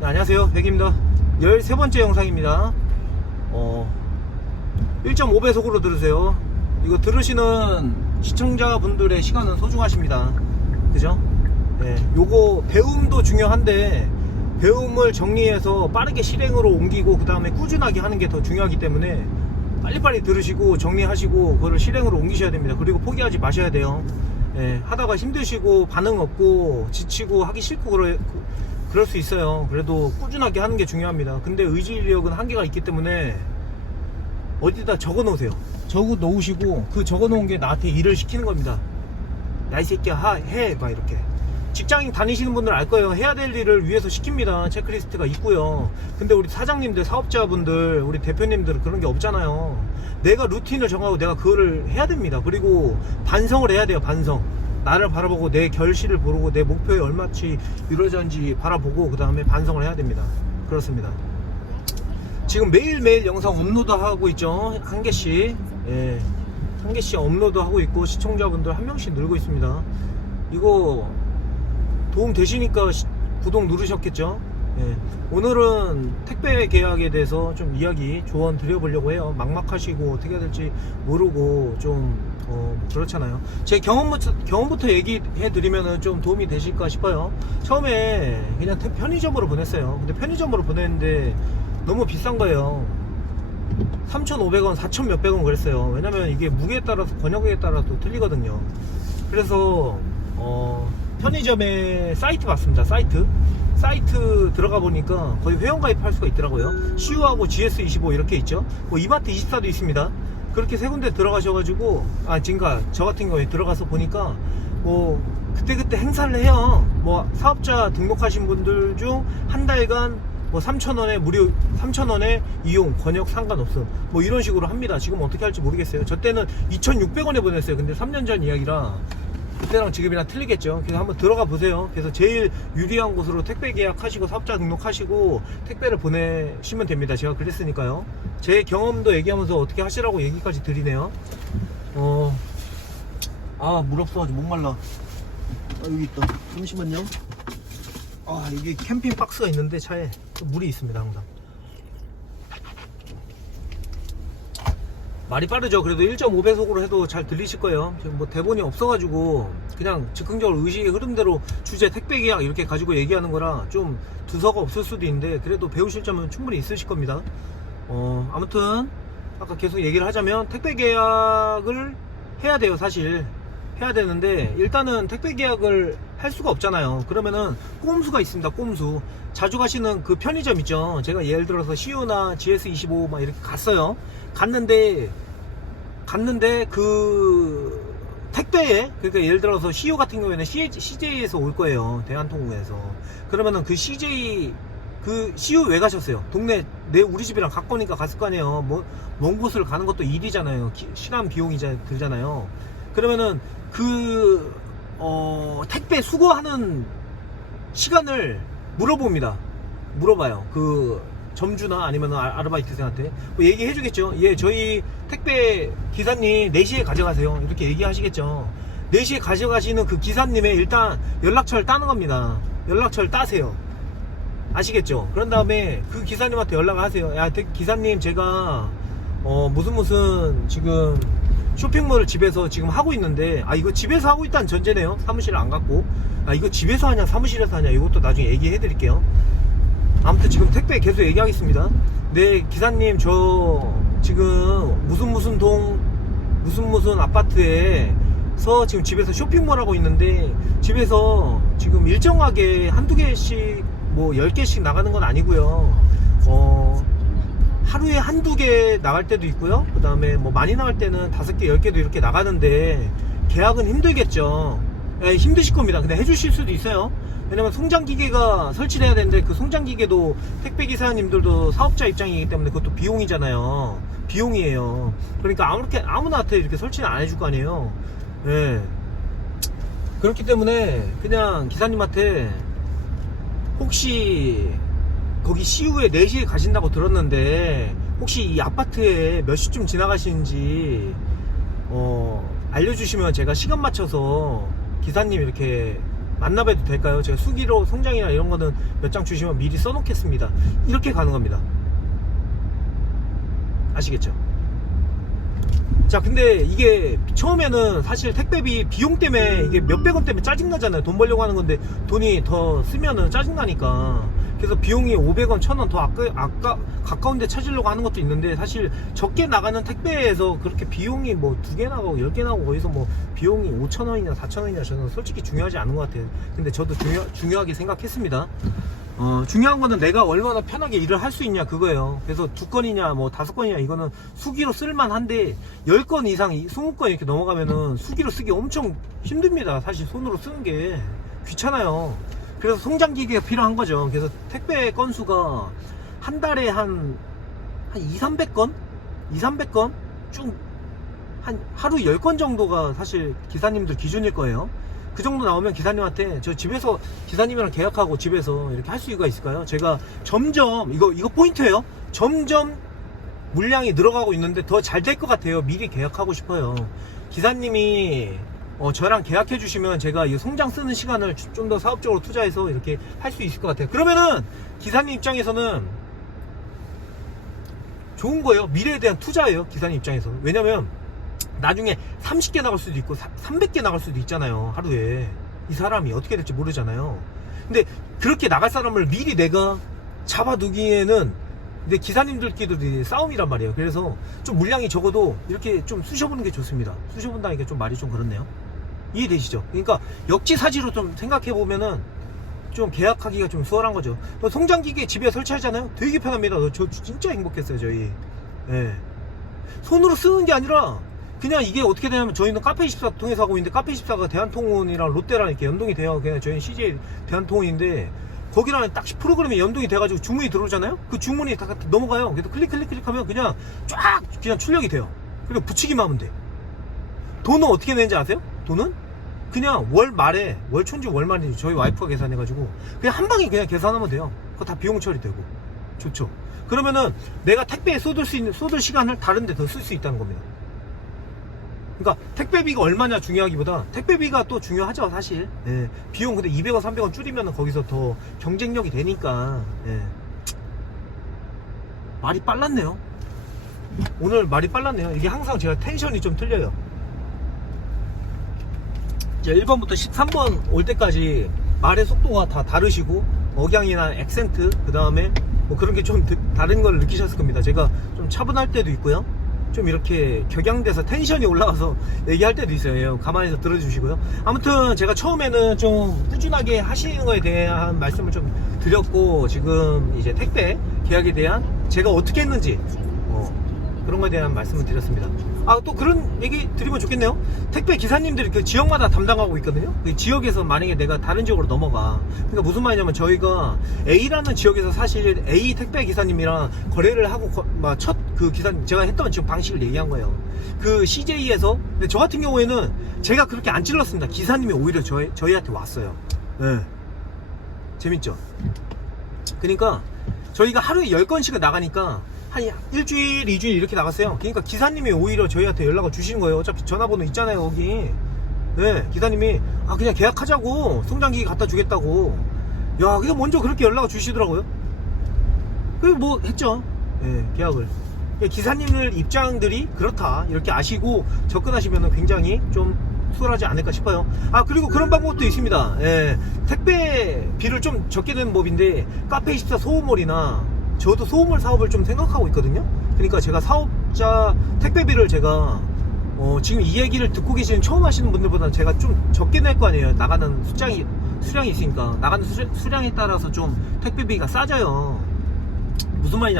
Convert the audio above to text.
네, 안녕하세요, 백입니다. 13번째 영상입니다. 1.5배속으로 들으세요. 이거 들으시는 시청자분들의 시간은 소중하십니다. 그죠? 네, 요거 배움도 중요한데 배움을 정리해서 빠르게 실행으로 옮기고 그 다음에 꾸준하게 하는 게 더 중요하기 때문에 빨리빨리 들으시고 정리하시고 그거를 실행으로 옮기셔야 됩니다. 그리고 포기하지 마셔야 돼요. 네, 하다가 힘드시고 반응 없고 지치고 하기 싫고 그럴 수 있어요. 그래도 꾸준하게 하는 게 중요합니다. 근데 의지력은 한계가 있기 때문에 어디다 적어 놓으세요. 적어 놓으시고 그 적어 놓은 게 나한테 일을 시키는 겁니다. 야 이 새끼야 해 막 이렇게. 직장인 다니시는 분들 알 거예요. 해야 될 일을 위해서 시킵니다. 체크리스트가 있고요. 근데 우리 사장님들, 사업자분들, 우리 대표님들은 그런 게 없잖아요. 내가 루틴을 정하고 내가 그거를 해야 됩니다. 그리고 반성을 해야 돼요. 반성. 나를 바라보고 내 결실을 보고 내 목표에 얼마치 이루어졌는지 바라보고 그 다음에 반성을 해야 됩니다. 그렇습니다. 지금 매일매일 영상 업로드 하고 있죠. 한 개씩. 예. 한 개씩 업로드 하고 있고 시청자분들 한 명씩 늘고 있습니다. 이거 도움 되시니까 구독 누르셨겠죠. 예. 오늘은 택배 계약에 대해서 좀 이야기 조언 드려보려고 해요. 막막하시고 어떻게 해야 될지 모르고 좀 그렇잖아요. 제 경험부터 얘기해 드리면 좀 도움이 되실까 싶어요. 처음에 그냥 편의점으로 보냈어요. 근데 편의점으로 보냈는데 너무 비싼 거예요. 3,500원, 4,000 몇백 원 그랬어요. 왜냐면 이게 무게에 따라서 번역에 따라 또 틀리거든요. 그래서 편의점에 사이트 봤습니다. 사이트 들어가 보니까 거의 회원가입 할 수가 있더라고요. CU하고 GS25 이렇게 있죠. 뭐 이마트 24도 있습니다. 그렇게 세 군데 들어가셔가지고 지금까 저 같은 경우에 들어가서 보니까 뭐 그때그때 행사를 해요. 뭐 사업자 등록하신 분들 중 한 달간 뭐 3,000원에 무료, 3,000원에 이용, 번역 상관없음. 뭐 이런 식으로 합니다. 지금 어떻게 할지 모르겠어요. 저 때는 2,600원에 보냈어요. 근데 3년 전 이야기라 그때랑 지금이랑 틀리겠죠. 그래서 한번 들어가 보세요. 그래서 제일 유리한 곳으로 택배 계약하시고 사업자 등록하시고 택배를 보내시면 됩니다. 제가 그랬으니까요. 제 경험도 얘기하면서 어떻게 하시라고 얘기까지 드리네요. 물 없어가지고 목말라. 여기 있다. 잠시만요. 이게 캠핑 박스가 있는데 차에 물이 있습니다. 항상 말이 빠르죠. 그래도 1.5배속으로 해도 잘 들리실 거예요. 지금 뭐 대본이 없어가지고 그냥 즉흥적으로 의식의 흐름대로 주제 택배 계약 이렇게 가지고 얘기하는 거라 좀 두서가 없을 수도 있는데 그래도 배우실 점은 충분히 있으실 겁니다. 아무튼 아까 계속 얘기를 하자면 택배 계약을 해야 돼요. 사실 해야 되는데 일단은 택배 계약을 할 수가 없잖아요. 그러면은 꼼수가 있습니다. 꼼수. 자주 가시는 그 편의점 있죠. 제가 예를 들어서 CU나 GS25 막 이렇게 갔어요. 갔는데 그 택배에, 그러니까 예를 들어서 CU 같은 경우에는 CJ에서 올 거예요. 대한통운에서. 그러면은 그 CU 왜 가셨어요? 동네 우리 집이랑 가까우니까 갔을 거 아니에요. 뭐 먼 곳을 가는 것도 일이잖아요. 시간 비용이 들잖아요. 그러면은 택배 수거하는 시간을 물어봐요. 그 점주나 아니면 아르바이트생한테 뭐 얘기해 주겠죠. 예, 저희 택배 기사님 4시에 가져가세요. 이렇게 얘기하시겠죠. 4시에 가져가시는 그 기사님의 일단 연락처를 따는 겁니다. 연락처를 따세요. 아시겠죠? 그런 다음에 그 기사님한테 연락을 하세요. 야, 기사님, 제가 무슨 지금 쇼핑몰을 집에서 지금 하고 있는데 이거 집에서 하고 있다는 전제네요. 사무실을 안 갖고. 이거 집에서 하냐 사무실에서 하냐 이것도 나중에 얘기해 드릴게요. 아무튼 지금 택배 계속 얘기하겠습니다. 네, 기사님, 저 지금 무슨 아파트에서 지금 집에서 쇼핑몰 하고 있는데 집에서 지금 일정하게 한두 개씩 뭐 10개씩 나가는 건 아니고요. 하루에 한두 개 나갈 때도 있고요. 그 다음에 뭐 많이 나갈 때는 5개, 10개도 이렇게 나가는데 계약은 힘들겠죠. 힘드실 겁니다. 근데 해주실 수도 있어요. 왜냐면 송장기계가 설치돼야 되는데 그 송장기계도 택배기사님들도 사업자 입장이기 때문에 그것도 비용이잖아요. 비용이에요. 그러니까 아무나한테 이렇게 설치는 안 해줄 거 아니에요. 예. 그렇기 때문에 그냥 기사님한테 혹시 거기 CU에 4시에 가신다고 들었는데 혹시 이 아파트에 몇 시쯤 지나가시는지 알려주시면 제가 시간 맞춰서 기사님 이렇게 만나봐도 될까요? 제가 수기로 송장이나 이런 거는 몇 장 주시면 미리 써놓겠습니다. 이렇게 가는 겁니다. 아시겠죠? 자, 근데 이게 처음에는 사실 택배비 비용 때문에 이게 몇백 원 때문에 짜증나잖아요. 돈 벌려고 하는 건데 돈이 더 쓰면은 짜증나니까. 그래서 비용이 500원, 1000원 더 가까운 데 찾으려고 하는 것도 있는데, 사실 적게 나가는 택배에서 그렇게 비용이 뭐 2개 나가고 10개 나가고 거기서 뭐 비용이 5,000원이나 4,000원이나 저는 솔직히 중요하지 않은 것 같아요. 근데 저도 중요하게 생각했습니다. 중요한 거는 내가 얼마나 편하게 일을 할 수 있냐 그거예요. 그래서 2건이냐 뭐 5건이냐 이거는 수기로 쓸만한데 10건 이상 20건 이렇게 넘어가면은 수기로 쓰기 엄청 힘듭니다. 사실 손으로 쓰는 게 귀찮아요. 그래서 송장기계가 필요한 거죠. 그래서 택배 건수가 한 달에 한 200~300건? 200~300건? 쭉 한 하루 10건 정도가 사실 기사님들 기준일 거예요. 그 정도 나오면 기사님한테 저 집에서 기사님이랑 계약하고 집에서 이렇게 할 수가 있을까요? 제가 점점 이거 포인트예요. 점점 물량이 늘어가고 있는데 더 잘 될 것 같아요. 미리 계약하고 싶어요. 기사님이 저랑 계약해 주시면 제가 이 송장 쓰는 시간을 좀 더 사업적으로 투자해서 이렇게 할 수 있을 것 같아요. 그러면은 기사님 입장에서는 좋은 거예요. 미래에 대한 투자예요. 기사님 입장에서. 왜냐면 나중에 30개 나갈 수도 있고 300개 나갈 수도 있잖아요. 하루에. 이 사람이 어떻게 될지 모르잖아요. 근데 그렇게 나갈 사람을 미리 내가 잡아두기에는 근데 기사님들끼리 싸움이란 말이에요. 그래서 좀 물량이 적어도 이렇게 좀 쑤셔보는 게 좋습니다. 쑤셔본다니까 좀 말이 좀 그렇네요. 이해되시죠? 그러니까 역지사지로 좀 생각해보면은 좀 계약하기가 좀 수월한 거죠. 송장기계 집에 설치하잖아요. 되게 편합니다. 저 진짜 행복했어요. 저희. 예. 손으로 쓰는 게 아니라 그냥 이게 어떻게 되냐면 저희는 카페24 통해서 하고 있는데 카페24가 대한통운이랑 롯데랑 이렇게 연동이 돼요. 그냥 저희는 CJ 대한통운인데 거기랑 딱 프로그램이 연동이 돼가지고 주문이 들어오잖아요. 그 주문이 다 넘어가요. 그래서 클릭하면 그냥 쫙 그냥 출력이 돼요. 그리고 붙이기만 하면 돼. 돈은 어떻게 내는지 아세요? 돈은 그냥 월 말에 월초인지 월말인지 저희 와이프가 계산해가지고 그냥 한 방에 그냥 계산하면 돼요. 그거 다 비용 처리되고 좋죠. 그러면은 내가 택배에 쏟을 시간을 다른 데 더 쓸 수 있다는 겁니다. 그러니까 택배비가 얼마냐 중요하기보다 택배비가 또 중요하죠 사실. 예. 비용 근데 200원 300원 줄이면 거기서 더 경쟁력이 되니까. 예. 말이 빨랐네요. 오늘 말이 빨랐네요. 이게 항상 제가 텐션이 좀 틀려요. 이제 1번부터 13번 올 때까지 말의 속도가 다 다르시고 억양이나 액센트 그 다음에 뭐 그런 게 좀 다른 걸 느끼셨을 겁니다. 제가 좀 차분할 때도 있고요. 좀 이렇게 격양돼서 텐션이 올라가서 얘기할 때도 있어요. 가만히서 들어주시고요. 아무튼 제가 처음에는 좀 꾸준하게 하시는 거에 대한 말씀을 좀 드렸고, 지금 이제 택배 계약에 대한 제가 어떻게 했는지 그런 거에 대한 말씀을 드렸습니다. 또 그런 얘기 드리면 좋겠네요. 택배 기사님들이 그 지역마다 담당하고 있거든요. 그 지역에서 만약에 내가 다른 지역으로 넘어가, 그러니까 무슨 말이냐면 저희가 A라는 지역에서 사실 A 택배 기사님이랑 거래를 하고 첫 그 기사님 제가 했던 지금 방식을 얘기한 거예요. 그 CJ에서. 근데 저 같은 경우에는 제가 그렇게 안 찔렀습니다. 기사님이 오히려 저희한테 왔어요. 네. 재밌죠? 그러니까 저희가 하루에 10건씩은 나가니까 한 일주일, 2주일 이렇게 나갔어요. 그러니까 기사님이 오히려 저희한테 연락을 주시는 거예요. 어차피 전화번호 있잖아요, 거기. 네, 기사님이 그냥 계약하자고, 송장기계 갖다 주겠다고. 야, 그냥 먼저 그렇게 연락을 주시더라고요. 그래서 뭐 했죠. 네, 계약을. 기사님들 입장들이 그렇다 이렇게 아시고 접근하시면 굉장히 좀 수월하지 않을까 싶어요. 그리고 그런 방법도 있습니다. 예, 택배비를 좀 적게 되는 법인데 카페24 소음몰이나 저도 소음몰 사업을 좀 생각하고 있거든요. 그러니까 제가 사업자 택배비를 제가 지금 이 얘기를 듣고 계시는 처음 하시는 분들보다는 제가 좀 적게 낼 거 아니에요. 나가는 수량이 있으니까 나가는 수량에 따라서 좀 택배비가 싸져요. 무슨 말이냐